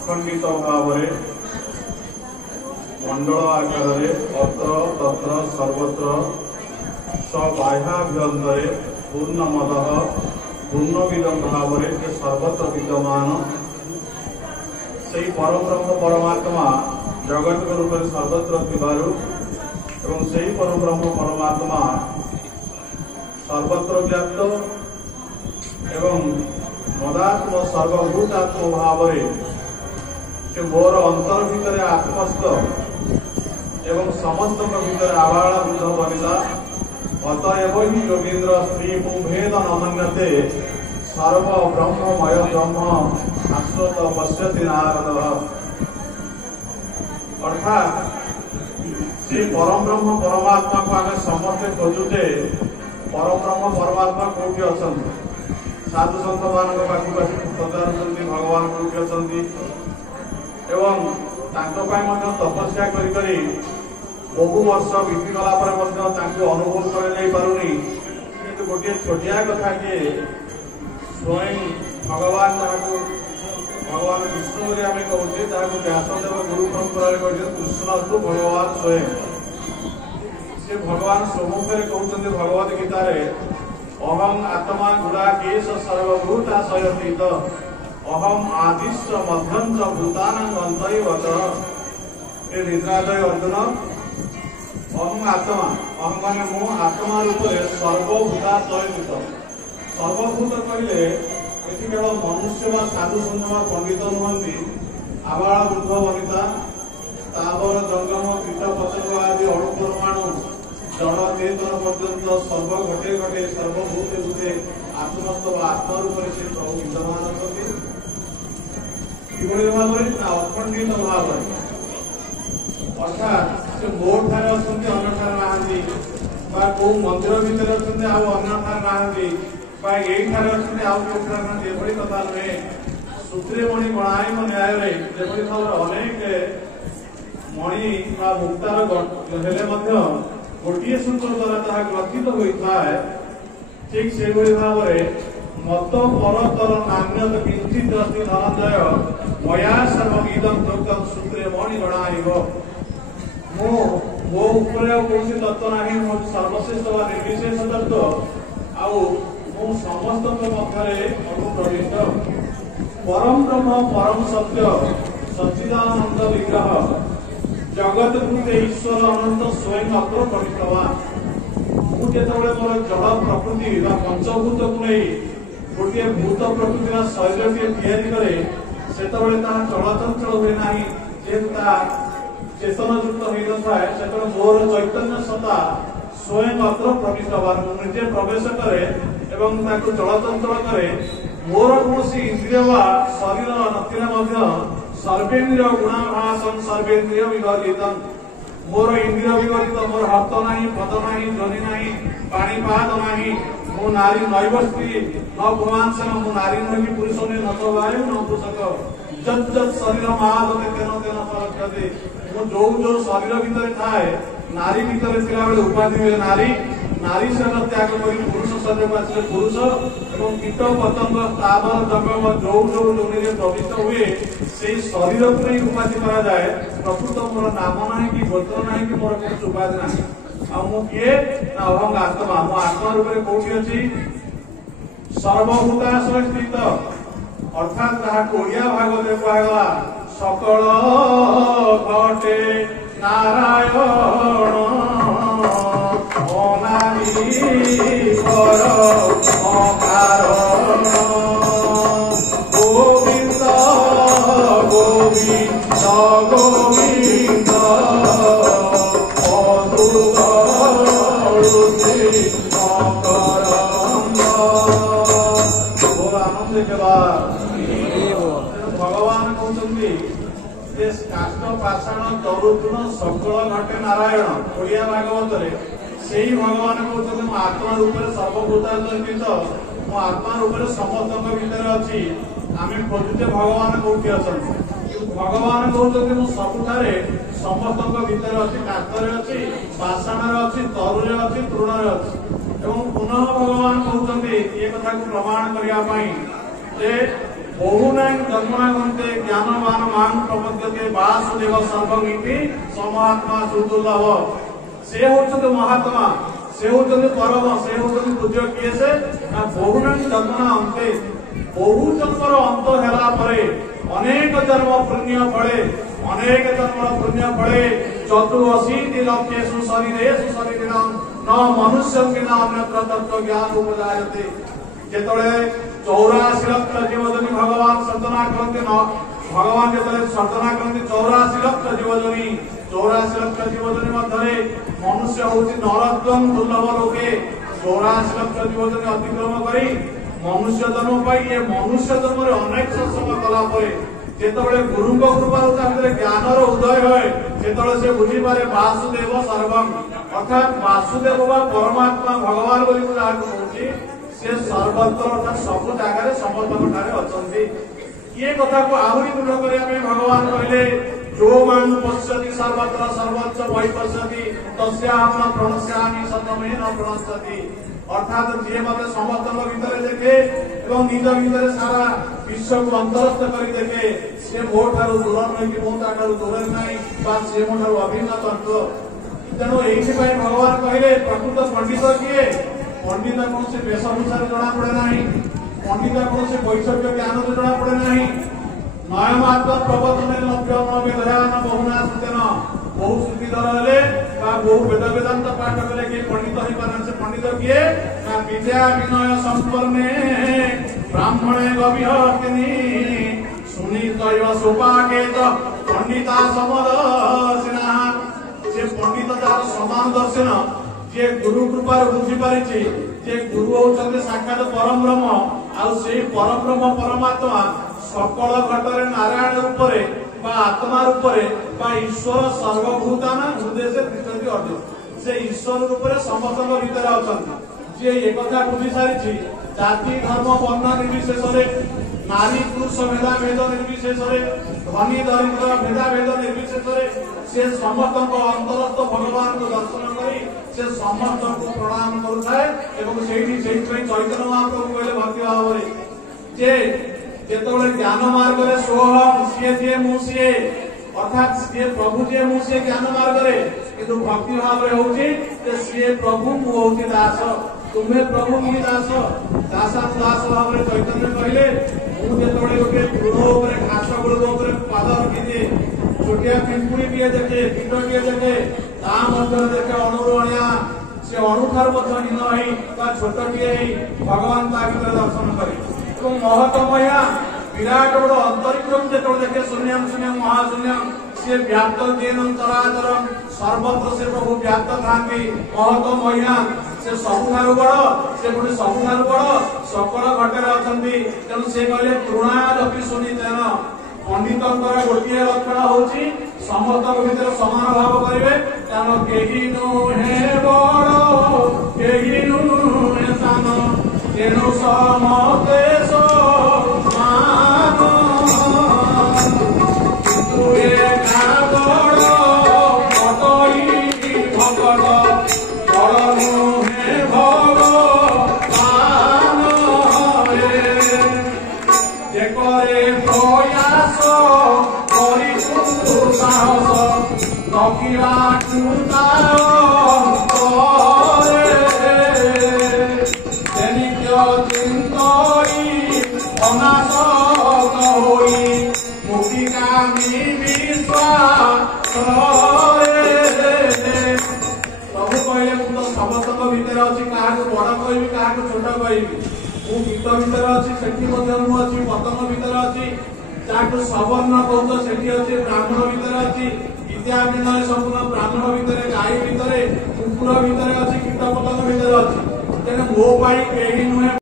अखंडित भाव मंडल आकार अत्र तत्र सर्वत्र सबाह्याभ्यंतरे पूर्णमद पूर्णविदम भाव सर्वत्र विद्यमान से परब्रह्म परमात्मा जगत रूप सर्वत्र एवं से परब्रह्म परमात्मा सर्वत्र व्याप्त एवं मदात्म सर्वभूतात्म भाव से मोर अंतर भितर आत्मस्थ एवं समस्त भितर आबाल वृद्ध वनिता अतएव ही योगेन्द्र स्त्री भेद न मन्यते सर्व ब्रह्ममय ब्रह्म शाश्वत पश्यति नारद। अर्थात से परम ब्रह्म परमात्मा को आम समस्ते खोजुचे परम ब्रह्म परमात्मा कौटी अच्छा साधु सन्त मान पाखक आसी पचार भगवान कौटी अच्छा एवं तपस्या करी बहु वर्ष बीतीगला अनुभव करुनी कि गोटे छोटिया कथा किए स्वयं भगवान जहाँ भगवान विष्णु आम कहे व्यासदेव गुरु परंपरा कृष्ण तु भगवान स्वयं से भगवान सम्मुखें कहते भगवद गीतार अहम आत्मा गुड़ाकेश सर्वभूताशयतीत अहम आदिश्च मध्यम च भूतानांत निद्रादय अर्जुन अहम आत्मा अहम माने मो आत्मा रूप सर्वभूताशयतीत सर्वभूत कहले ये केवल मनुष्य व साधु सन्त पंडित नुहति आबाल वृद्ध वनिता तावर जंगम कीट पतंग आदि अणु परमाणु जड़ चेतन पर्यंत सर्व घटे घटे सर्वभूते भूते आत्मस्थ आत्मा रूप से प्रभु विद्यमान भाव अखंडित भाव अर्थात से मोर ठार अच्छा अन्य ठार ना कौ मंदिर भितर अच्छा अन्य ठार ना यही ठार अच्छा कथा नुहे सूत्रे मणि गणायम न्याय भाव अनेक मणि मुक्तार गोटे सूत्र द्वारा जहाँ ग्रथित होता है ठीक से भाव मत परतर नान्यत किंचित अस्ति धनंजय मया सर्वमिदं प्रोक्तं सूत्रे मणि गणायम मो ऊपर कौन तत्व ना मो सर्वश्रेष्ठ व निर्विशेष तत्व आउ मो समस्त मध्य अनुप्रविष्ट परम ब्रह्म परम सत्य सच्चिदानंद विग्रह जगत कृते ईश्वर अनंत स्वयं अत्र प्रविष्टवान मुझे मोर जड़ प्रकृति पंचभूत को नहीं गोटे भूत प्रकृतिर शरीर टे कै से चलचंचल हुए ना जेहेतु चेतनयुक्त होता है से मोर चैतन्य सत्ता स्वयं अत्र प्रविष्टवान निजे प्रवेश करे एवं चलचंचल करे मोर कौन इंद्रिय वा शरीर नथिले सर्वेन्द्रिय गुणाभासन सर्वेन्द्रिय विगलित मोर इंद्रिय विगलित मोर हाथ ना पद ना ध्वनि ना पाणीपाद ना मो नारी नैव स्त्री न भुवांसन मो नारी नुहे पुरुष ने न तो वायु न पुषक जत शरीर महादते तेन तेन सरक्षते मो जो शरीर भितर थाए नारी भितर थिला बेले उपाधि हुए नारी नारी शरीर त्याग कर पुरुष शरीर को आसिले पुरुष एवं कीट पतंग तावर जंगम जो योनि प्रविष्ट हुए से शरीर को नहीं उपाधि करा जाए प्रकृत मोर नाम ना कि गोत्र ना कि मोर कौन उपाधि ना मु किए ना अहम आत्मा मो आत्मा रूप में कौटी अच्छी सर्वभूताशय स्थित अर्थात जहाँ ओडिया भागवत कहला सकल घटे नारायण गोविंद गोविंद गोविंद आनंद के बाद भगवान कहते काष्ठ पाषाण तरुतृण सकल घटे नारायण ओडिया भागवत से भगवान कहते मो आत्मा रूप सर्वभूतांकित मो आत्मा रूप समस्त भितर अच्छी आम खोजुचे भगवान कौटी अच्छा भगवान कहते मो सबुठारे समस्त भितर अच्छी काष्ठरे अच्छी पाषाण अच्छी तरुरे अच्छी तृण अच्छी एवं पुनः भगवान कहते ये कथा को प्रमाण करने बहुनां जन्मनागन्ते ज्ञानवान मान प्रपद्यते वासुदेव सर्वमिति समात्मा सुदुर्लभ। से होचते महात्मा, से होचते परम, से होचते पूज्य किए से ना बहुनां जन्मना अंते बहु जन्मर अंत हेला परे अनेक जन्म पुण्य फले अनेक जन्म पुण्य फले 84 लक्षेषु शरीरेषु शरीरिणं न मनुष्यं किना अन्यत्र तत्त्व ज्ञान उपजायते। जेतळे 84 लक्ष जीवजनी भगवान सर्जना करते न भगवान जेतळे सर्जना करते 84 लक्ष जीवजनी 84 लक्ष जीवजनी मध्यरे मनुष्य होची नरत्वं दुर्लभ लोके 84 लक्ष जीवजनी अतिक्रम करी मनुष्य जन्म पाई ये मनुष्य जन्म रे अनेक सत्संग कला परे जेतळे गुरुଙ୍କ कृपाରୁ ତା ଭିତରେ ଜ୍ଞାନର ଉଦୟ होय जेतळे से बुझी पारे वासुदेव सर्वम अर्थात वासुदेव वा परमात्मा भगवान बोली को जाको होची से सर्वत्र अर्थात सब जगह समस्त ठारे अछंती। ये कथा को आहुरी दृढ़ करिया में भगवान कहले जो मान पश्यति सर्वत्र सर्वच्च वै पश्यति तस्याहं न प्रणश्यामि सतमे न प्रणश्यति। अर्थात जे मते समस्त भीतर देखे एवं निज भीतर सारा विश्व को अंतरस्थ करी देखे से मो ठारू दूर नहीं कि मो ठारू दूर नहीं बा से मो ठारू अभिन्न तत्व। तेणु एथि पई भगवान कहले प्रकृत पंडित किए पंडित कौन से वेशभूषा जना पड़े ना पंडित कौन से वैषयिक ज्ञान जना पड़े ना नयमात्र प्रवचन लभ्य न विधयान बहुना सुतेन बहु श्रुतिधर हेले बा बहु वेद वेदांत पाठ कले कि पंडित ही पारन से पंडित किए ना विद्या विनय संपन्ने ब्राह्मणे गविहतिनी सुनीतैव सुपाकेत पंडिता समदर्शिना। से पंडित जार समान दर्शन जे गुरु कृपा बुझी पारिछि जे गुरु होचंते साक्षात परम ब्रह्म आ सेही परम ब्रह्म परमात्मा सकल घटरे नारायण रूपरे बा आत्मा रूपरे बा ईश्वर सर्वभूताना हृदय से तिष्ठति अर्जुन से ईश्वर रूपरे समस्त भीतर अछंती। जे ए कथा बुझी सारिछि जाति धर्म वर्ण निर्विशेषरे नारी पुरुष भेदा भेद निर्विशेषरे धनी दरिद्र भेदा भेद निर्विशेषरे से समस्त अंतरस्थ भगवान को दर्शन करी से समस्त को प्रणाम करुଥାଏ एवं सेठी चैतन्य महाप्रभु कहले भक्ति भाव रे जे जेतବେଳେ ज्ञान मार्ग रे सोहम सिए जे मुसिए अर्थात सिए प्रभु जे मुसिए ज्ञान मार्ग रे किंतु भक्ति भाव रे होची जे सिए प्रभु मु होची दास तुम्हें प्रभु की दास दासा दास भाव रे चैतन्य कहले मु जेतବେଳେ गोटे गुण ऊपर घास गुण ऊपर पाद रखि दे छोटिया पिंपुड़ी दिए देखे कीट दिए देखे ता मध्य देखे अणुरणिया से अणुठार मध्य हीन होई ता छोटटिए भगवान ता भीतर दर्शन करे तो महतमया विराट बड़ अंतरिक्षम जेतବେଳେ देखे शून्यम शून्यम महाशून्यम से व्याप्त जेनं चराचरम सर्वत्र से प्रभु व्याप्त थांती महतमया से सबुठारु बड़ से पुणी सबुठारु बड़ सकल घटरे अछंती। तेणु से कहले तृणादपि सुनितेन पंडितंकर गोटिए लक्षण होची समस्त भीतर समान भाव करिवे कारण केही नुहे बड़ केही नुहे सान तेणु समते समान किंतु एका बड़ भगई भगत बड़ नुहे भगवान जे करे प्रयास करी साहस रखिवा बड़ कहबी क्या छोट कहबी मु गीत भीतर अच्छी सेठी अच्छी पतंग भीतर अच्छी जहाँ सवर्ण कौन सेठी अच्छे ब्राह्मण भीतर अच्छी विद्या विनय संपूर्ण ब्राह्मण भीतर गाई भीतर कुकुर भीतर अच्छी कीट पतंग भीतर अच्छी तेणु मो पाई केही नुहे।